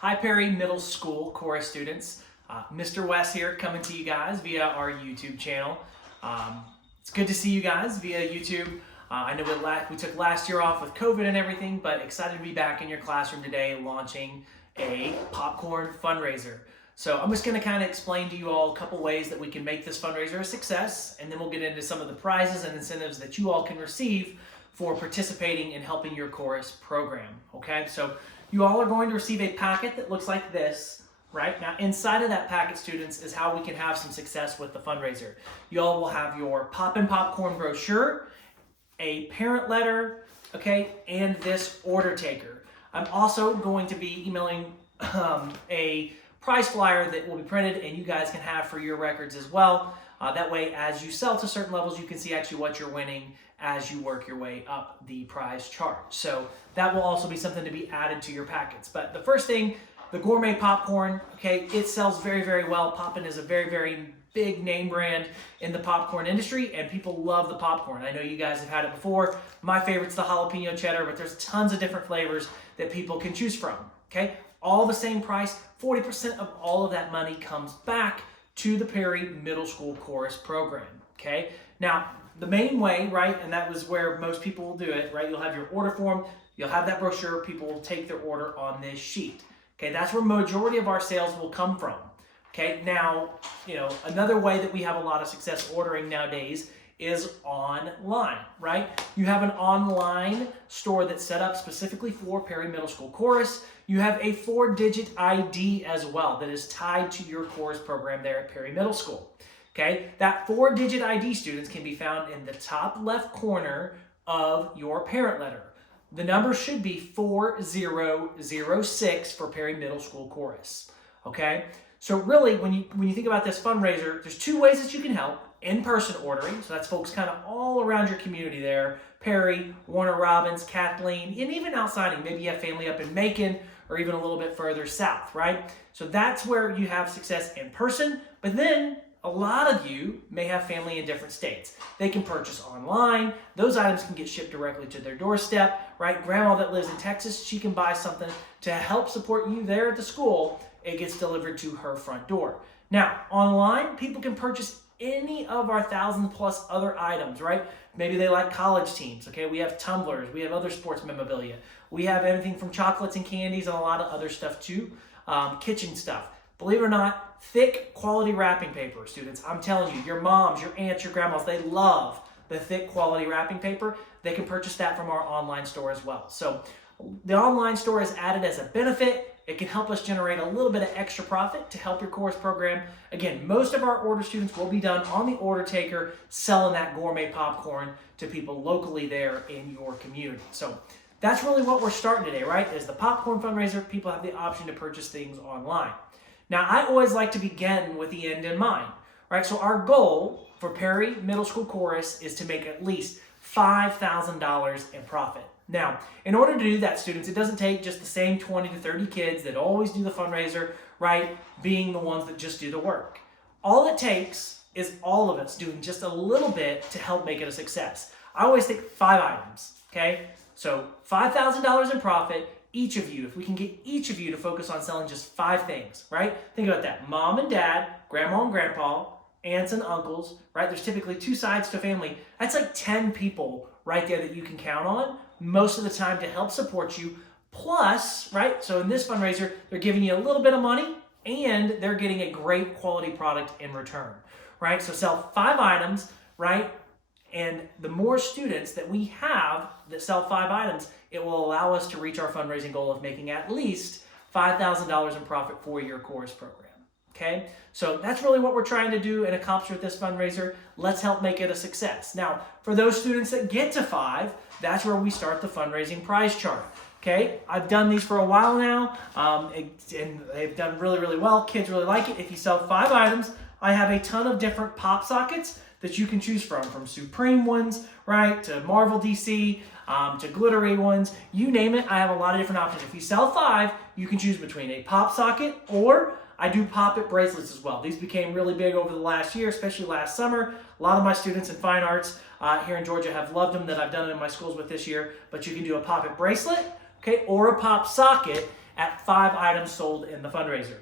Hi Perry Middle School chorus students. Mr. Wes here coming to you guys via our YouTube channel. It's good to see you guys via YouTube. I know we took last year off with COVID and everything, but excited to be back in your classroom today launching a popcorn fundraiser. So I'm just going to kind of explain to you all a couple ways that we can make this fundraiser a success, and then we'll get into some of the prizes and incentives that you all can receive for participating in helping your chorus program. Okay, so you all are going to receive a packet that looks like this. Right now, inside of that packet, students, is how we can have some success with the fundraiser. You all will have your Poppin' Popcorn brochure, a parent letter, okay, and this order taker. I'm also going to be emailing a prize flyer that will be printed and you guys can have for your records as well. That way, as you sell to certain levels, you can see actually what you're winning as you work your way up the prize chart. So that will also be something to be added to your packets. But the first thing, the gourmet popcorn, okay, it sells very, very well. Poppin' is a very, very big name brand in the popcorn industry, and people love the popcorn. I know you guys have had it before. My favorite's the jalapeno cheddar, but there's tons of different flavors that people can choose from, okay? All the same price. 40% of all of that money comes back to the Perry Middle School Chorus program, okay? Now, the main way, right, and that was where most people will do it, right? You'll have your order form, you'll have that brochure, people will take their order on this sheet. Okay, that's where majority of our sales will come from. Okay, now, another way that we have a lot of success ordering nowadays is online, right? You have an online store that's set up specifically for Perry Middle School Chorus. You have a 4-digit ID as well that is tied to your chorus program there at Perry Middle School. Okay, that 4-digit ID, students, can be found in the top left corner of your parent letter. The number should be 4006 for Perry Middle School Chorus. Okay, so really, when you think about this fundraiser, there's two ways that you can help. In-person ordering, so that's folks kind of all around your community there. Perry, Warner Robins, Kathleen, and even outside. Maybe you have family up in Macon or even a little bit further south, right? So that's where you have success in person, but then a lot of you may have family in different states. They can purchase online. Those items can get shipped directly to their doorstep, right? Grandma that lives in Texas, she can buy something to help support you there at the school. It gets delivered to her front door. Now, online, people can purchase any of our 1,000+ other items, right? Maybe they like college teams, okay? We have tumblers, we have other sports memorabilia. We have anything from chocolates and candies and a lot of other stuff too, kitchen stuff. Believe it or not, thick quality wrapping paper, students. I'm telling you, your moms, your aunts, your grandmas, they love the thick quality wrapping paper. They can purchase that from our online store as well. So the online store is added as a benefit. It can help us generate a little bit of extra profit to help your course program. Again, most of our order, students, will be done on the order taker, selling that gourmet popcorn to people locally there in your community. So that's really what we're starting today, right? Is the popcorn fundraiser. People have the option to purchase things online. Now, I always like to begin with the end in mind, right? So our goal for Perry Middle School Chorus is to make at least $5,000 in profit. Now, in order to do that, students, it doesn't take just the same 20 to 30 kids that always do the fundraiser, right, being the ones that just do the work. All it takes is all of us doing just a little bit to help make it a success. I always think 5 items, okay? So $5,000 in profit. Each of you, if we can get each of you to focus on selling just 5 things, right? Think about that. Mom and dad, grandma and grandpa, aunts and uncles, right? There's typically 2 sides to a family. That's like 10 people right there that you can count on most of the time to help support you. Plus, right? So in this fundraiser, they're giving you a little bit of money and they're getting a great quality product in return, right? So sell 5 items, right? And the more students that we have that sell 5 items, it will allow us to reach our fundraising goal of making at least $5,000 in profit for your chorus program. Okay, so that's really what we're trying to do and accomplish with this fundraiser. Let's help make it a success. Now, for those students that get to 5, that's where we start the fundraising prize chart. Okay, I've done these for a while now, and they've done really, really well. Kids really like it. If you sell 5 items, I have a ton of different pop sockets that you can choose from Supreme ones, right, to Marvel DC, to glittery ones, you name it. I have a lot of different options. If you sell 5, you can choose between a pop socket, or I do pop-it bracelets as well. These became really big over the last year, especially last summer. A lot of my students in fine arts here in Georgia have loved them that I've done it in my schools with this year, but you can do a pop-it bracelet, okay, or a pop socket, at 5 items sold in the fundraiser.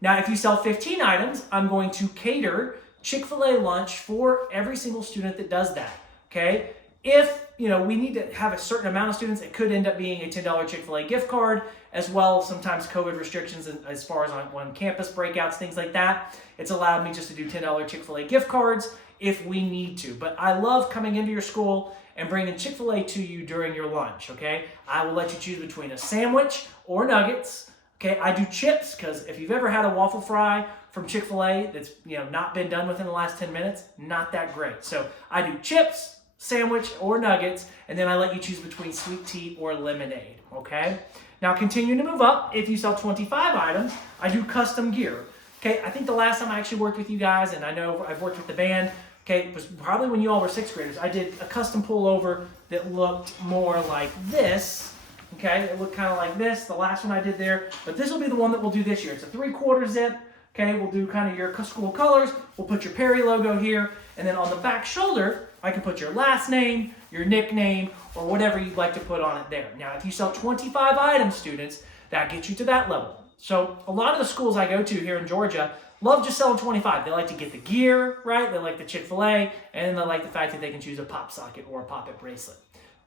Now, if you sell 15 items, I'm going to cater Chick-fil-A lunch for every single student that does that, okay? If, we need to have a certain amount of students, it could end up being a $10 Chick-fil-A gift card, as well as sometimes COVID restrictions as far as on campus breakouts, things like that. It's allowed me just to do $10 Chick-fil-A gift cards if we need to. But I love coming into your school and bringing Chick-fil-A to you during your lunch, okay? I will let you choose between a sandwich or nuggets. Okay, I do chips because if you've ever had a waffle fry from Chick-fil-A that's not been done within the last 10 minutes, not that great. So I do chips, sandwich, or nuggets, and then I let you choose between sweet tea or lemonade, okay? Now continuing to move up, if you sell 25 items, I do custom gear. Okay, I think the last time I actually worked with you guys, and I know I've worked with the band, okay, it was probably when you all were 6th graders. I did a custom pullover that looked more like this. Okay, it looked kind of like this, the last one I did there, but this will be the one that we'll do this year. It's a 3/4 zip, okay, we'll do kind of your school colors, we'll put your Perry logo here, and then on the back shoulder, I can put your last name, your nickname, or whatever you'd like to put on it there. Now, if you sell 25 items, students, that gets you to that level. So a lot of the schools I go to here in Georgia love just selling 25. They like to get the gear, right? They like the Chick-fil-A, and they like the fact that they can choose a pop socket or a pop-it bracelet.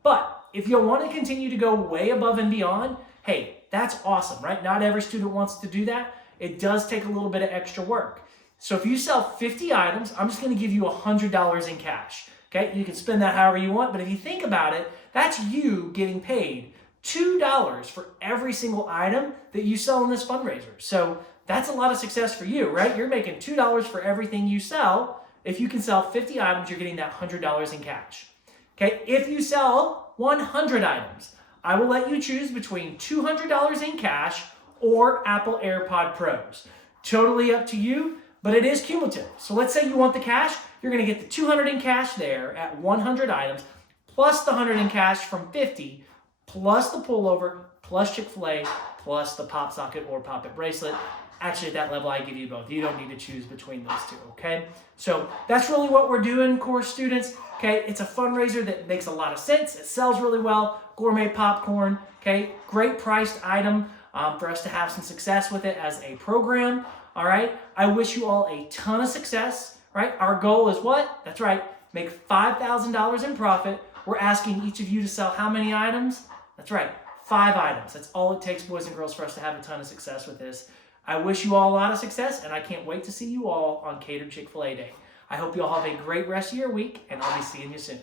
But if you want to continue to go way above and beyond, hey, that's awesome, right? Not every student wants to do that. It does take a little bit of extra work. So if you sell 50 items, I'm just going to give you $100 in cash. Okay, you can spend that however you want, but if you think about it, that's you getting paid $2 for every single item that you sell in this fundraiser. So that's a lot of success for you, right? You're making $2 for everything you sell. If you can sell 50 items, you're getting that $100 in cash. Okay, if you sell 100 items, I will let you choose between $200 in cash or Apple AirPod Pros. Totally up to you, but it is cumulative. So let's say you want the cash, you're going to get the 200 in cash there at 100 items, plus the 100 in cash from 50, plus the pullover, plus Chick-fil-A, plus the pop socket or pop-it bracelet. Actually, at that level, I give you both. You don't need to choose between those two, okay? So that's really what we're doing, course students. Okay, it's a fundraiser that makes a lot of sense. It sells really well. Gourmet popcorn, okay? Great priced item for us to have some success with it as a program, all right? I wish you all a ton of success, right? Our goal is what? That's right, make $5,000 in profit. We're asking each of you to sell how many items? That's right, 5 items. That's all it takes, boys and girls, for us to have a ton of success with this. I wish you all a lot of success, and I can't wait to see you all on Catered Chick-fil-A Day. I hope you all have a great rest of your week, and I'll be seeing you soon.